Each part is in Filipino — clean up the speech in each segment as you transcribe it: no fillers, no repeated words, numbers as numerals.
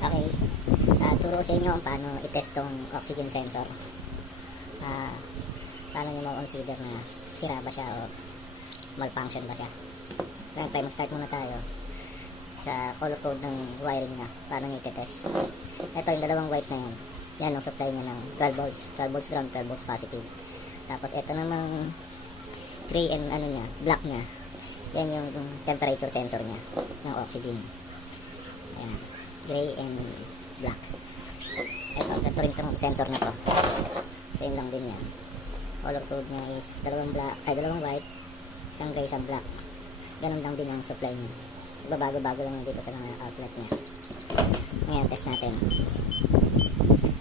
Okay, turo ko sa inyo kung paano i-test tong oxygen sensor. Paano nyo ma-consider na sira ba siya o malfunction ba siya. Ngayon tayo, mag-start muna tayo sa color code ng wiring niya. Paano nyo i-test. Ito yung dalawang white na yan. Yan ang supply niya ng 12 volts. 12 volts ground, 12 volts positive. Tapos ito namang gray and ano niya, black niya. Yan yung temperature sensor niya ng oxygen. Ayan, gray and black. Ito rin itong sensor na to. Same lang din yan. Color code niya is dalawang white, isang gray, isang black. Ganun lang din ang supply niya. Babago-bago lang dito sa mga outlet niya. Ngayon, test natin.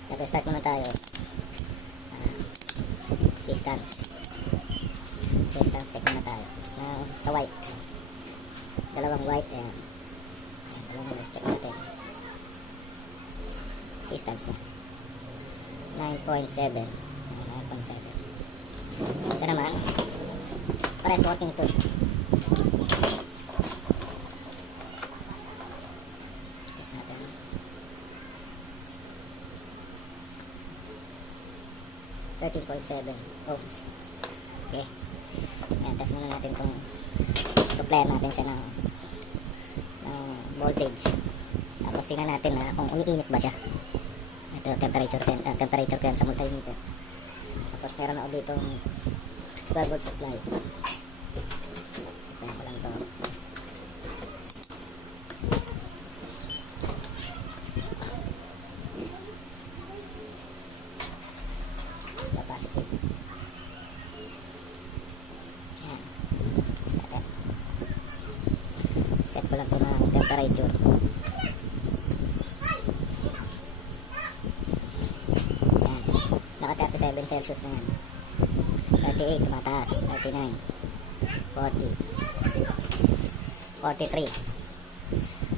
Tapos start muna tayo. Resistance. Resistance check muna tayo. Sa white. Dalawang white. Ayan. Dalawang white. Check natin. Resistance niya. 9.7. 9.7. Isa naman. Pares working to. Test natin. 13.7 ohms. Okay. Ayan, test muna natin itong supply natin siya ng voltage. Tapos tingnan natin na kung umiinit ba siya. Ito temperature ko yan sa multimeter. Tapos meron ako dito 12 volt supply. Supply ko lang ito. Capacity. Ayan. Set ko lang ito ng temperature. Ayan. Naka 37 Celsius na yan. 38 tumataas. 39 40 43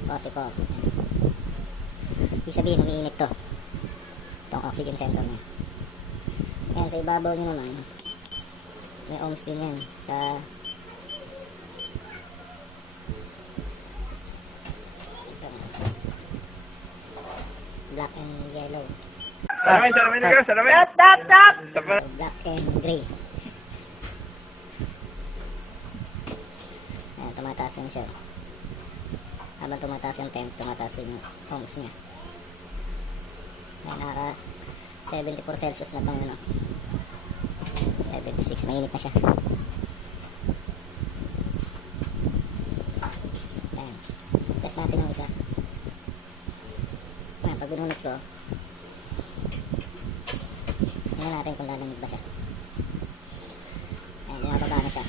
44. Ibig sabihin umiinit to itong oxygen sensor niya. Ayan, sa ibabaw nyo naman may ohms din yan sa ito, black and yellow. Salamin ka, salamin. Black and gray. Ayan, tumataas din siya. Habang tumataas yung temp, tumataas din yung ohms niya. Ayan, naka 74 Celsius na itong ano. 76, mainit na siya. Ayan, test natin yung isa. Ayan, pag binunot ko, tingnan natin kung lalamig ba siya. Ayan, bumababa na siya.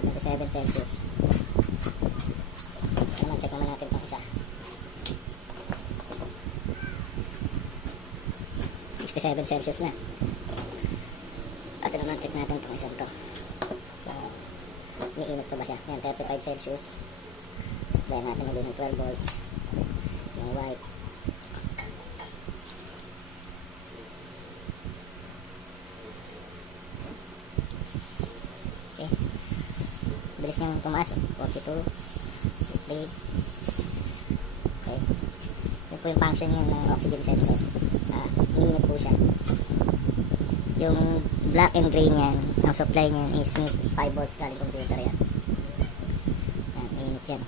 77 Celsius. Ayan, check naman natin itong isa. 67 Celsius na. At naman check natin itong isang to. Umiinit pa ba siya? Ayan, 35 Celsius. Supply natin ulit ng 12 volts. Yung white. Okay. Bilis niyang tumaas eh. 42 53. Okay. Yun po yung function niya ng oxygen sensor. Umiinit po siya. Yung black and gray niyan, ang supply niyan is 5 volts galing computer yan. Umiinit yan.